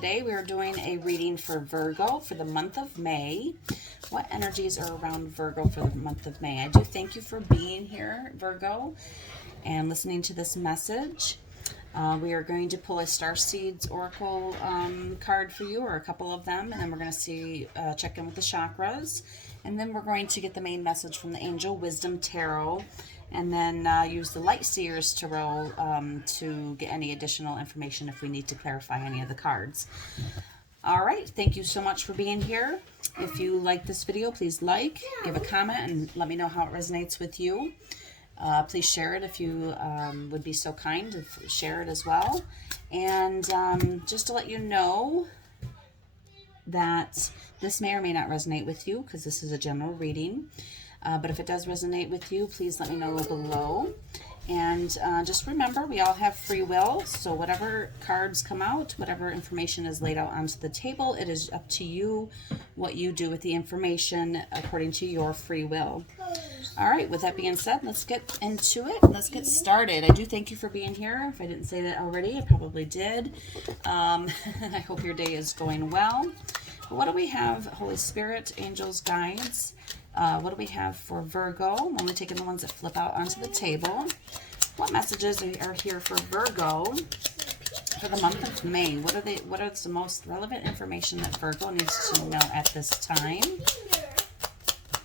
today we are doing a reading for Virgo for the month of May. What energies are around Virgo for the month of May? I do thank you for being here, Virgo, and listening to this message. We are going to pull a Starseeds Oracle card for you, or a couple of them, and then we're going to check in with the chakras, and then we're going to get the main message from the Angel Wisdom Tarot, and then use the Light Seers Tarot to get any additional information if we need to clarify any of the cards. All right, thank you so much for being here. If you like this video, please like, give a comment, and let me know how it resonates with you. Please share it if you would be so kind to share it as well. And just to let you know that this may or may not resonate with you, because this is a general reading. But if it does resonate with you, please let me know below. And just remember, we all have free will. So whatever cards come out, whatever information is laid out onto the table, it is up to you what you do with the information according to your free will. All right, with that being said, let's get into it. Let's get started. I do thank you for being here. If I didn't say that already, I probably did. I hope your day is going well. What do we have? Holy Spirit, angels, guides. What do we have for Virgo? I'm only taking the ones that flip out onto the table. What messages are here for Virgo for the month of May? What are the most relevant information that Virgo needs to know at this time?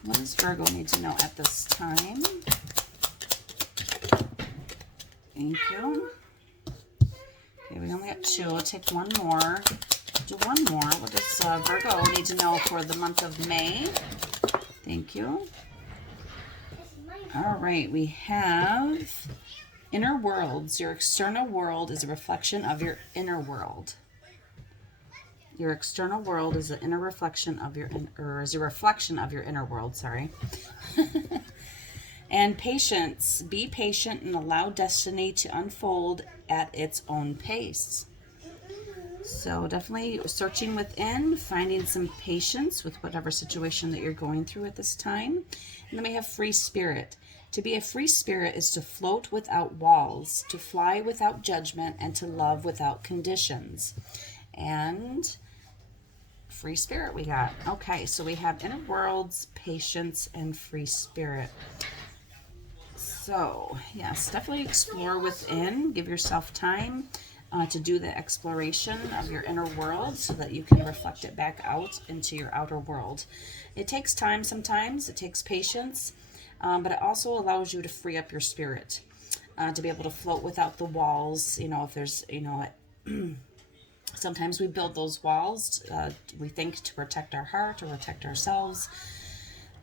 What does Virgo need to know at this time? Thank you. Okay, we only got two. I'll take one more. Do one more. What does Virgo need to know for the month of May? Thank you. All right, we have inner worlds. Your external world is a reflection of your inner world. Your external world is an inner reflection of your, is a reflection of your inner world, sorry. And patience. Be patient and allow destiny to unfold at its own pace. So definitely searching within, finding some patience with whatever situation that you're going through at this time. And then we have free spirit. To be a free spirit is to float without walls, to fly without judgment, and to love without conditions. And free spirit we got. Okay, so we have inner worlds, patience, and free spirit. So yes, definitely explore within. Give yourself time to do the exploration of your inner world so that you can reflect it back out into your outer world. It takes time sometimes, it takes patience, but it also allows you to free up your spirit, to be able to float without the walls. You know, if there's, sometimes we build those walls, we think to protect our heart or protect ourselves.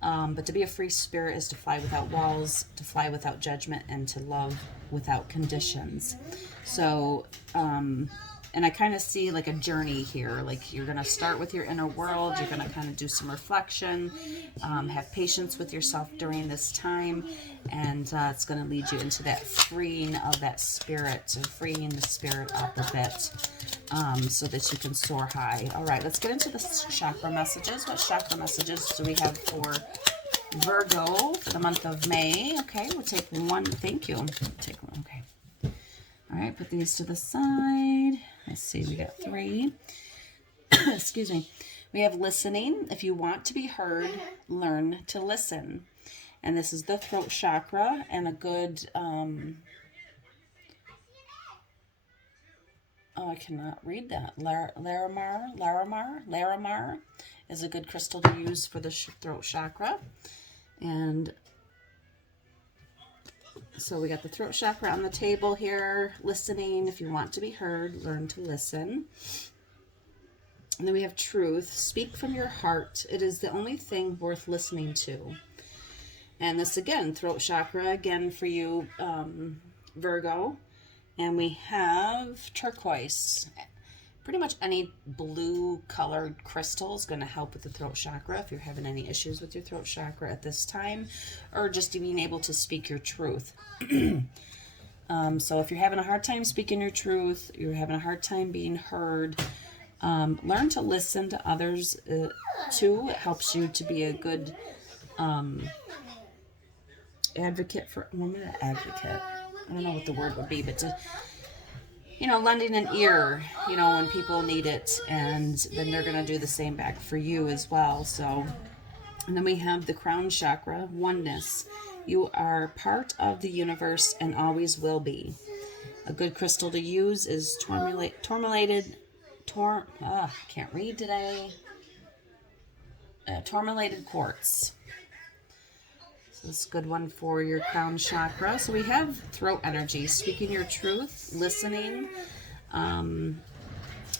But to be a free spirit is to fly without walls, to fly without judgment, and to love without conditions. So, and I kind of see like a journey here. Like you're going to start with your inner world. You're going to kind of do some reflection, have patience with yourself during this time. And it's going to lead you into that freeing of that spirit, and freeing the spirit up a bit, so that you can soar high. All right, let's get into the chakra messages. What chakra messages do we have for Virgo for the month of May? Okay, we'll take one. Thank you. Take one. Okay. All right, put these to the side. Let's see, we got three. Excuse me. We have listening. If you want to be heard, learn to listen. And this is the throat chakra, and a good, I cannot read that. Larimar is a good crystal to use for the throat chakra. And so we got the throat chakra on the table here. Listening. If you want to be heard, learn to listen. And then we have truth. Speak from your heart. It is the only thing worth listening to. And this again, throat chakra again for you, Virgo. And we have turquoise. Pretty much any blue colored crystal is going to help with the throat chakra if you're having any issues with your throat chakra at this time, or just being able to speak your truth. So if you're having a hard time speaking your truth, you're having a hard time being heard, learn to listen to others too. It helps you to be a good advocate for, advocate. I don't know what the word would be, but to lending an ear, when people need it, and then they're going to do the same back for you as well. So, and then we have the crown chakra, oneness. You are part of the universe and always will be. A good crystal to use is tourmalated quartz. So this is a good one for your crown chakra. So we have throat energy, speaking your truth, listening.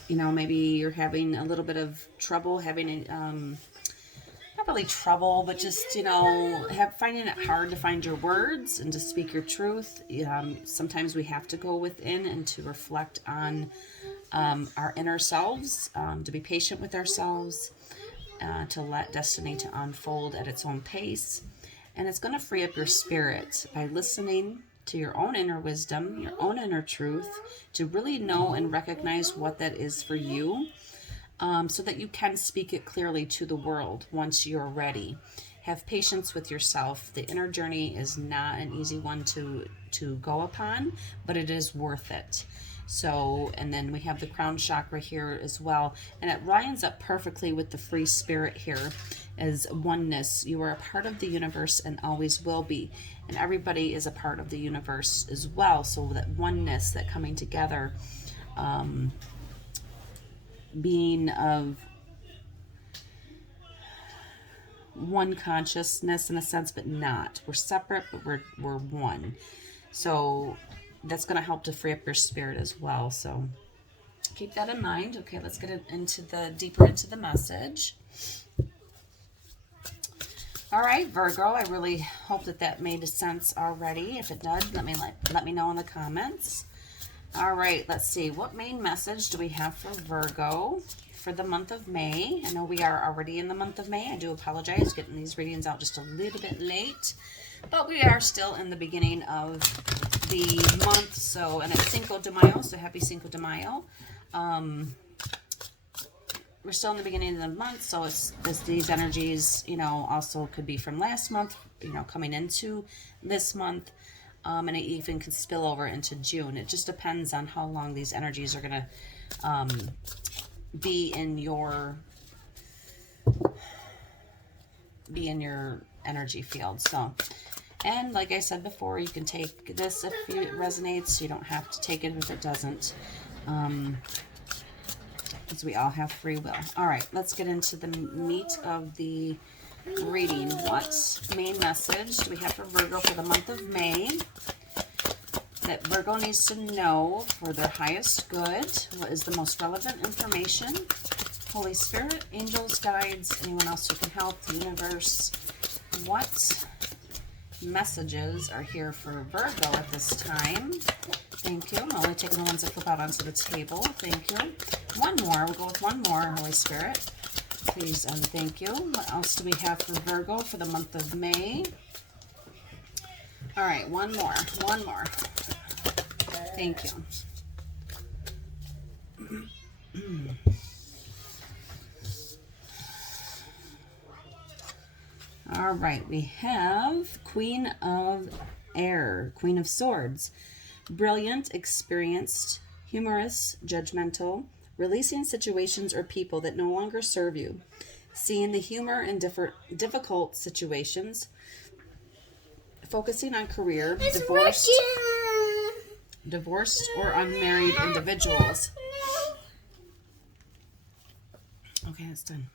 Maybe you're having a little bit of trouble not really trouble, but just, finding it hard to find your words and to speak your truth. Sometimes we have to go within and to reflect on our inner selves, to be patient with ourselves, to let destiny to unfold at its own pace. And it's going to free up your spirit by listening to your own inner wisdom, your own inner truth, to really know and recognize what that is for you. So that you can speak it clearly to the world once you're ready. Have patience with yourself. The inner journey is not an easy one to go upon, but it is worth it. So, and then we have the crown chakra here as well, and it lines up perfectly with the free spirit here as oneness. You are a part of the universe and always will be, and everybody is a part of the universe as well. So that oneness, that coming together, being of one consciousness in a sense, but not. We're separate, but we're one. So that's going to help to free up your spirit as well. So keep that in mind. Okay, let's get deeper into the message. All right, Virgo, I really hope that made sense already. If it did, let me know in the comments. All right, let's see. What main message do we have for Virgo for the month of May? I know we are already in the month of May. I do apologize getting these readings out just a little bit late, but we are still in the beginning of the month. So, and it's Cinco de Mayo, so happy Cinco de Mayo. We're still in the beginning of the month, so these energies, also could be from last month, coming into this month. And it even can spill over into June. It just depends on how long these energies are going to be in your energy field. So, and like I said before, you can take this if it resonates. You don't have to take it if it doesn't, because we all have free will. All right, let's get into the meat of the reading. What main message do we have for Virgo for the month of May that Virgo needs to know for their highest good? What is the most relevant information? Holy Spirit, angels, guides, anyone else who can help, the universe. What messages are here for Virgo at this time? Thank you. I'm only taking the ones that flip out onto the table. Thank you. One more. We'll go with one more, Holy Spirit. Please and thank you. What else do we have for Virgo for the month of May? All right, one more. Thank you. All right, we have Queen of Air, Queen of Swords. Brilliant, experienced, humorous, judgmental, releasing situations or people that no longer serve you, seeing the humor in difficult situations, focusing on career, divorced or unmarried individuals. Okay, that's done.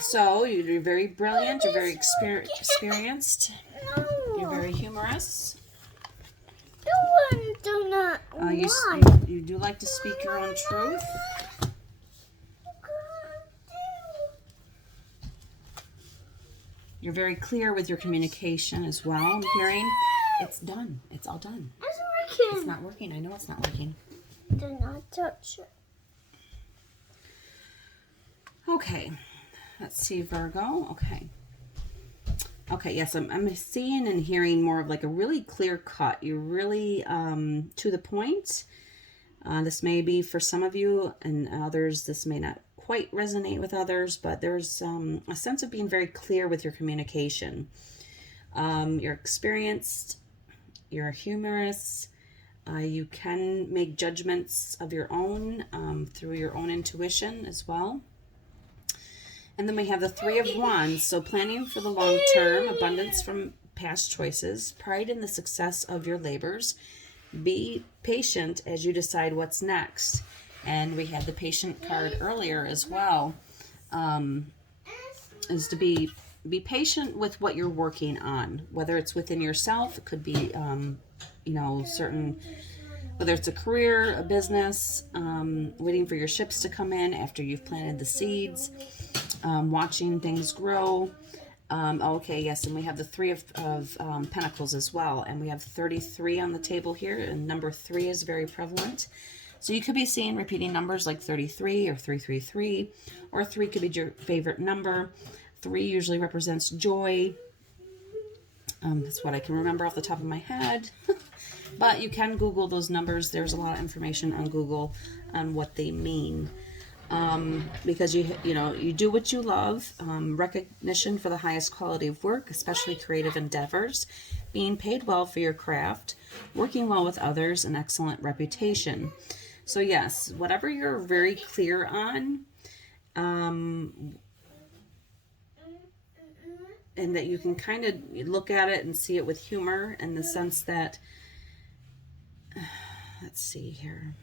So you're very brilliant, you're very experienced, you're very humorous. You do like to speak your own truth. You're very clear with your communication as well. I'm hearing it's done. It's all done. It's working. It's not working. I know it's not working. Do not touch it. Okay. Let's see, Virgo. Okay, yes, I'm seeing and hearing more of like a really clear cut. You're really to the point. This may be for some of you, and others this may not quite resonate with others, but there's a sense of being very clear with your communication. You're experienced, you're humorous, You can make judgments of your own through your own intuition as well. And then we have the Three of Wands. So planning for the long term, abundance from past choices, pride in the success of your labors. Be patient as you decide what's next. And we had the patient card earlier as well. Is to be patient with what you're working on, whether it's within yourself. It could be certain, whether it's a career, a business, waiting for your ships to come in after you've planted the seeds, watching things grow. Okay, yes, and we have the Three of Pentacles as well, and we have 33 on the table here, and number 3 is very prevalent. So you could be seeing repeating numbers like 33 or 333, or 3 could be your favorite number. 3 usually represents joy. That's what I can remember off the top of my head. But you can Google those numbers. There's a lot of information on Google on what they mean. Because you do what you love, recognition for the highest quality of work, especially creative endeavors, being paid well for your craft, working well with others, an excellent reputation. So yes, whatever you're very clear on, and that you can kind of look at it and see it with humor, in the sense that, let's see here.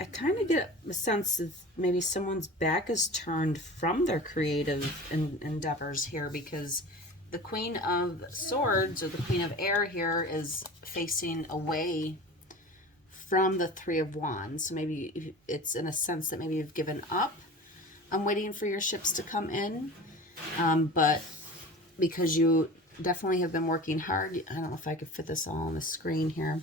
I kind of get a sense of maybe someone's back is turned from their creative endeavors here, because the Queen of Swords, or the Queen of Air here, is facing away from the Three of Wands. So maybe it's in a sense that maybe you've given up on waiting for your ships to come in. But because you definitely have been working hard, I don't know if I could fit this all on the screen here.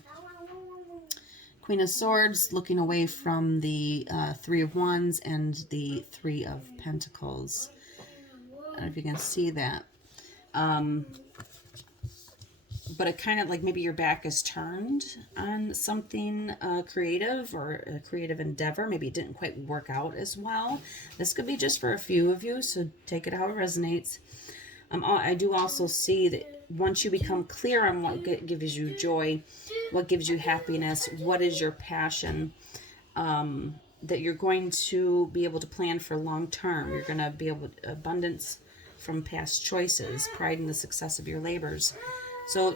Queen of Swords looking away from the Three of Wands and the Three of Pentacles. I don't know if you can see that. But it kind of like maybe your back is turned on something creative, or a creative endeavor. Maybe it didn't quite work out as well. This could be just for a few of you, so take it how it resonates. I do also see that once you become clear on what gives you joy, what gives you happiness, what is your passion, that you're going to be able to plan for long term. You're going to be able to abundance from past choices, pride in the success of your labors. So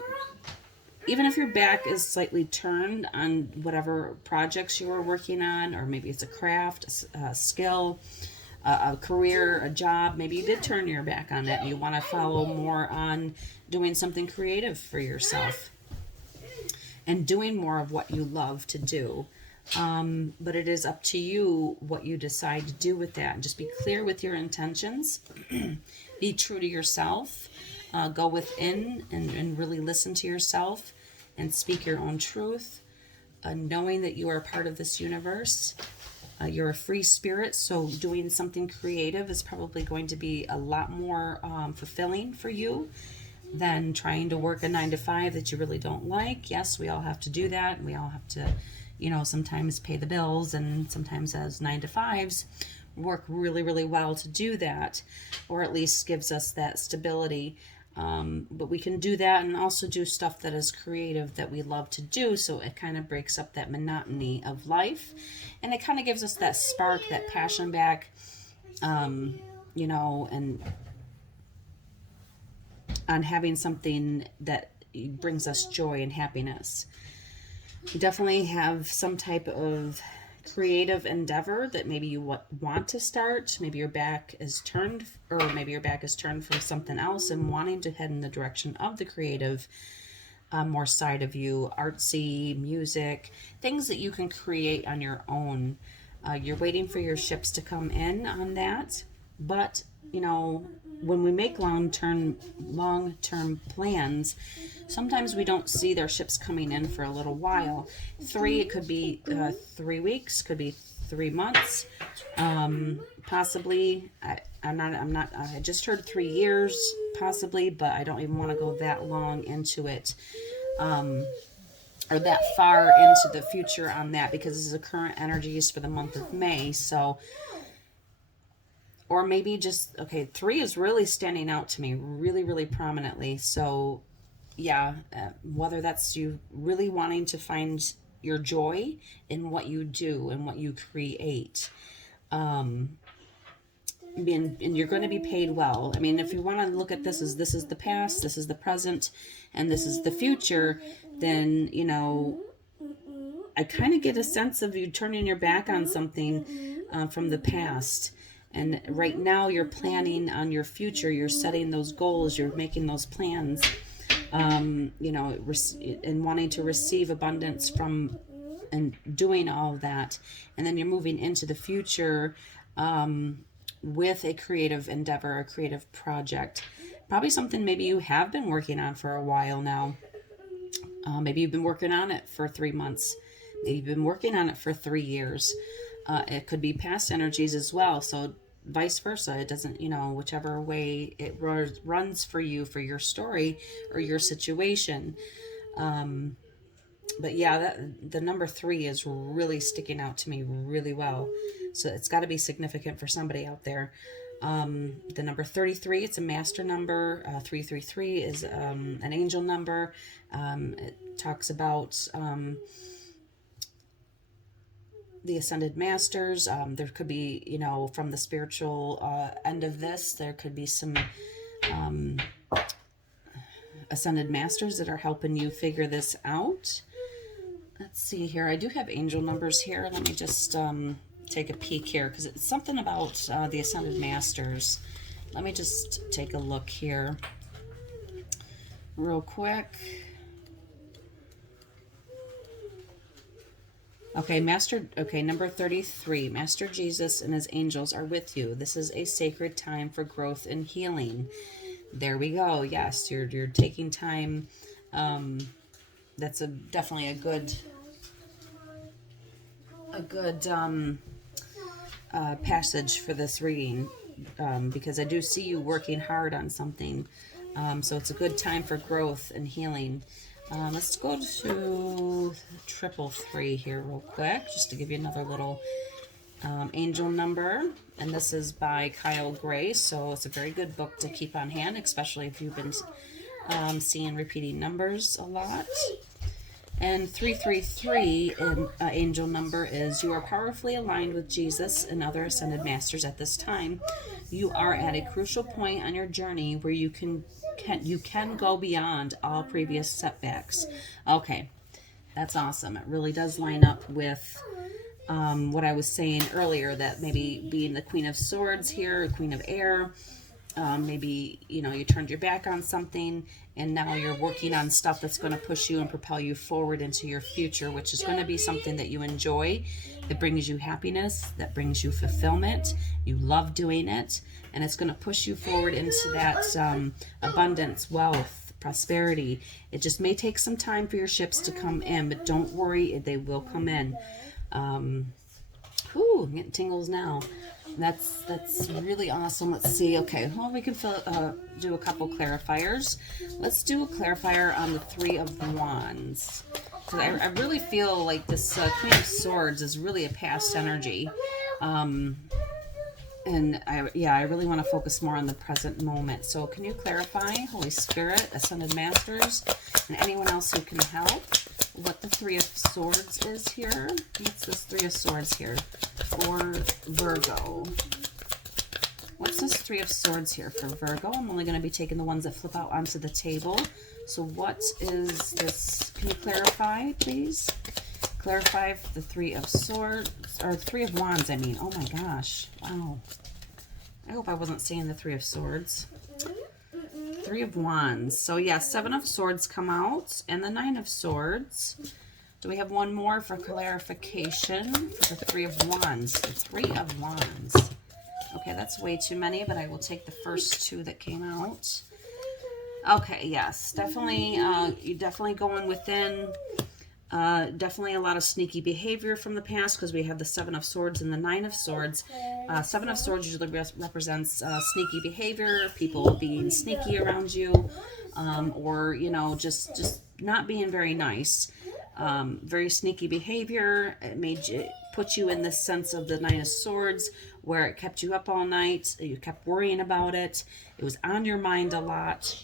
even if your back is slightly turned on whatever projects you are working on, or maybe it's a craft, a skill, a career, a job, maybe you did turn your back on it and you want to follow more on doing something creative for yourself and doing more of what you love to do. But it is up to you what you decide to do with that. Just be clear with your intentions. Be true to yourself. Go within and really listen to yourself and speak your own truth, knowing that you are a part of this universe. You're a free spirit, so doing something creative is probably going to be a lot more fulfilling for you than trying to work a 9-to-5 that you really don't like. Yes, we all have to do that. We all have to, sometimes pay the bills, and sometimes as 9-to-5s work really, really well to do that, or at least gives us that stability. But we can do that and also do stuff that is creative that we love to do, so it kind of breaks up that monotony of life, and it kind of gives us that spark, that passion back, and on having something that brings us joy and happiness. You definitely have some type of creative endeavor that maybe you want to start. Maybe your back is turned, or maybe your back is turned from something else and wanting to head in the direction of the creative more side of you, artsy, music, things that you can create on your own. You're waiting for your ships to come in on that, but when we make long-term plans, sometimes we don't see their ships coming in for a little while. 3, it could be 3 weeks, could be 3 months, possibly. I just heard 3 years, possibly, but I don't even want to go that long into it, or that far into the future on that, because this is the current energies for the month of May. So, or maybe just, 3 is really standing out to me really, really prominently. So whether that's you really wanting to find your joy in what you do and what you create. And you're going to be paid well. I mean, if you want to look at this is the past, this is the present, and this is the future, then, I kind of get a sense of you turning your back on something from the past. And right now you're planning on your future. You're setting those goals. You're making those plans, and wanting to receive abundance from and doing all of that. And then you're moving into the future with a creative endeavor, a creative project. Probably something maybe you have been working on for a while now. Maybe you've been working on it for 3 months. Maybe you've been working on it for 3 years. It could be past energies as well. So vice versa. It doesn't, whichever way it runs for you, for your story or your situation. But yeah, the number 3 is really sticking out to me really well. So it's got to be significant for somebody out there. The number 33, it's a master number. 333 is an angel number. It talks about the ascended masters. There could be, from the spiritual end of this, there could be some ascended masters that are helping you figure this out. Let's see here. I do have angel numbers here. Let me just take a peek here, because it's something about the ascended masters. Let me just take a look here real quick. Okay, number 33. Master Jesus and his angels are with you. This is a sacred time for growth and healing. There we go. Yes, you're taking time. That's definitely a good passage for this reading, because I do see you working hard on something. So it's a good time for growth and healing. Let's go to 333 here real quick, just to give you another little angel number. And this is by Kyle Gray, so it's a very good book to keep on hand, especially if you've been seeing repeating numbers a lot. And 333 angel number is, you are powerfully aligned with Jesus and other ascended masters at this time. You are at a crucial point on your journey where you can go beyond all previous setbacks. Okay, that's awesome. It really does line up with what I was saying earlier, that maybe being the Queen of Swords here, Queen of Air, maybe, you turned your back on something and now you're working on stuff that's going to push you and propel you forward into your future, which is going to be something that you enjoy, that brings you happiness, that brings you fulfillment. You love doing it, and it's going to push you forward into that abundance, wealth, prosperity. It just may take some time for your ships to come in, but don't worry, they will come in. I'm getting tingles now. That's really awesome. Let's see. Okay, well, we can do a couple clarifiers. Let's do a clarifier on the 3 of Wands. Because I really feel like this Queen of Swords is really a past energy. And I really want to focus more on the present moment. So can you clarify, Holy Spirit, Ascended Masters, and anyone else who can help, what the 3 of Swords is here? What's this 3 of Swords here for Virgo? What's this 3 of Swords here for Virgo? I'm only going to be taking the ones that flip out onto the table. So what is this? Can you clarify, please? Clarify the 3 of Swords, or 3 of Wands, I mean. Oh my gosh. Wow. I hope I wasn't saying the 3 of Swords. 3 of Wands. So yeah, 7 of Swords come out, and the 9 of Swords. Do we have one more for clarification for the 3 of Wands? The 3 of Wands. Okay, that's way too many, but I will take the first 2 that came out. Okay, yes, definitely, you're definitely going within. Definitely a lot of sneaky behavior from the past, because we have the 7 of Swords and the 9 of Swords. 7 of Swords usually represents sneaky behavior, people being sneaky around you, or, just not being very nice. Very sneaky behavior. It put you in this sense of the 9 of Swords, where it kept you up all night. You kept worrying about it. It was on your mind a lot.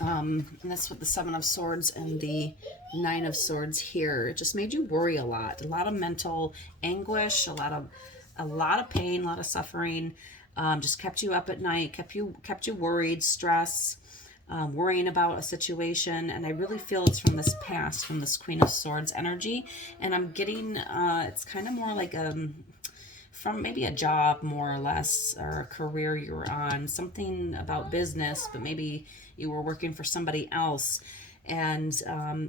And that's what the Seven of Swords and the Nine of Swords here. It just made you worry a lot of mental anguish, a lot of pain, a lot of suffering. Just kept you up at night, kept you worried, stress, worrying about a situation. And I really feel it's from this past, from this Queen of Swords energy. And I'm getting, it's kind of more like from maybe a job, more or less, or a career you were on, something about business, but maybe you were working for somebody else, and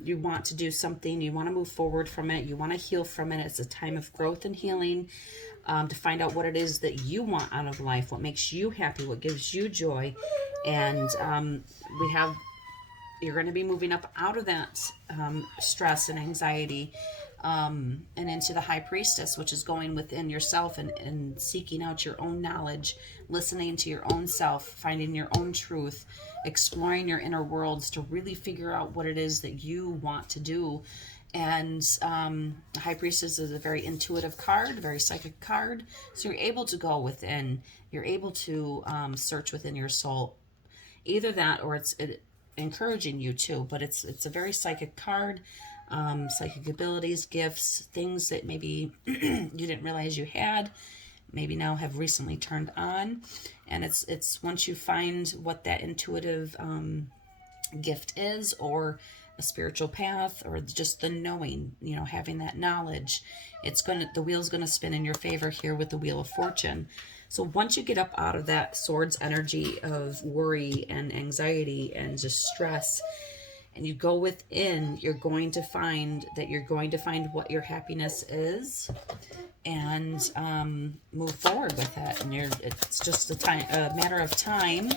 you want to do something, you want to move forward from it, you want to heal from it. It's a time of growth and healing, to find out what it is that you want out of life, what makes you happy, what gives you joy. And you're going to be moving up out of that stress and anxiety, and into the High Priestess, which is going within yourself and seeking out your own knowledge, listening to your own self, finding your own truth, exploring your inner worlds to really figure out what it is that you want to do. And the High Priestess is a very intuitive card, very psychic card. So you're able to go within, you're able to search within your soul. Either that, or it's encouraging you to, but it's a very psychic card. Psychic abilities, gifts, things that maybe you didn't realize you had, maybe now have recently turned on. And it's once you find what that intuitive gift is, or a spiritual path, or just the knowing, having that knowledge, the wheel's gonna spin in your favor here with the Wheel of Fortune. So once you get up out of that Swords energy of worry and anxiety and just stress, and you go within, you're going to find what your happiness is, and move forward with it. And it's just a matter of time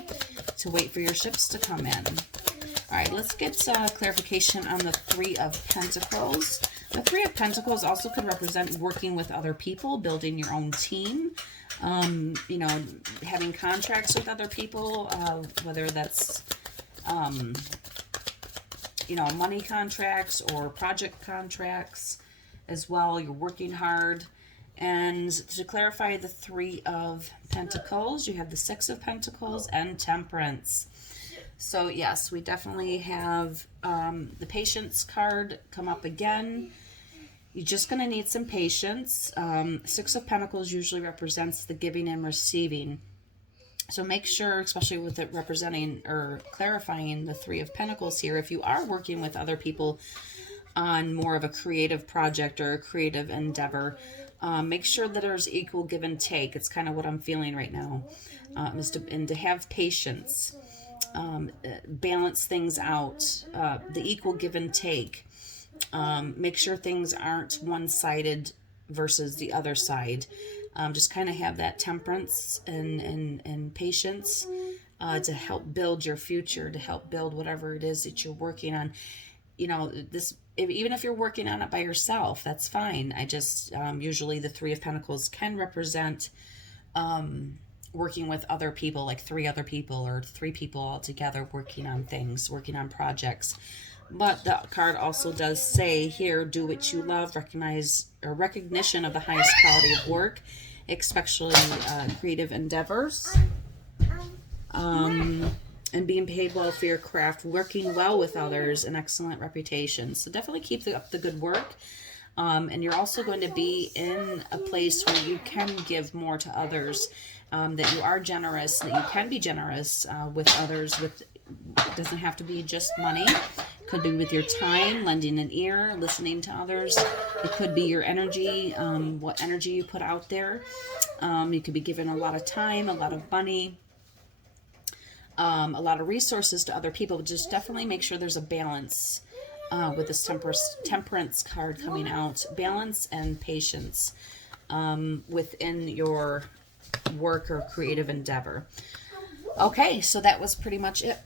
to wait for your ships to come in. All right, let's get clarification on the Three of Pentacles. The Three of Pentacles also could represent working with other people, building your own team, having contracts with other people, whether that's money contracts or project contracts as well. You're working hard. And to clarify the Three of Pentacles, you have the Six of Pentacles and Temperance. So yes, we definitely have the Patience card come up again. You're just going to need some patience. Six of Pentacles usually represents the giving and receiving. So make sure, especially with it representing or clarifying the Three of Pentacles here, if you are working with other people on more of a creative project or a creative endeavor, make sure that there's equal give and take. It's kind of what I'm feeling right now, and to have patience, balance things out, the equal give and take. Make sure things aren't one-sided versus the other side. Just kind of have that temperance and patience to help build your future, to help build whatever it is that you're working on. Even if you're working on it by yourself, that's fine. I just usually the Three of Pentacles can represent working with other people, like three other people or three people all together working on things, working on projects. But the card also does say here, do what you love, recognition of the highest quality of work, especially creative endeavors, and being paid well for your craft, working well with others, and excellent reputation. So definitely keep up the good work. And you're also going to be in a place where you can give more to others, that you are generous, that you can be generous with others. It doesn't have to be just money. Could be with your time, lending an ear, listening to others. It could be your energy, what energy you put out there. You could be giving a lot of time, a lot of money, a lot of resources to other people. But just definitely make sure there's a balance with this temperance card coming out. Balance and patience within your work or creative endeavor. Okay, so that was pretty much it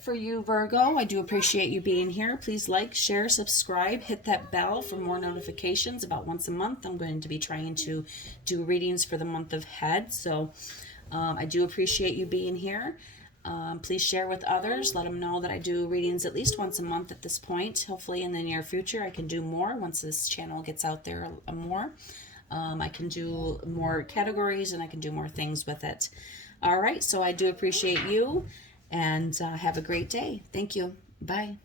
for you, Virgo. I do appreciate you being here. Please like, share, subscribe, hit that bell for more notifications. About once a month, I'm going to be trying to do readings for the month ahead. So I do appreciate you being here. Please share with others. Let them know that I do readings at least once a month at this point. Hopefully in the near future, I can do more once this channel gets out there more. I can do more categories and I can do more things with it. All right, so I do appreciate you. And have a great day. Thank you. Bye.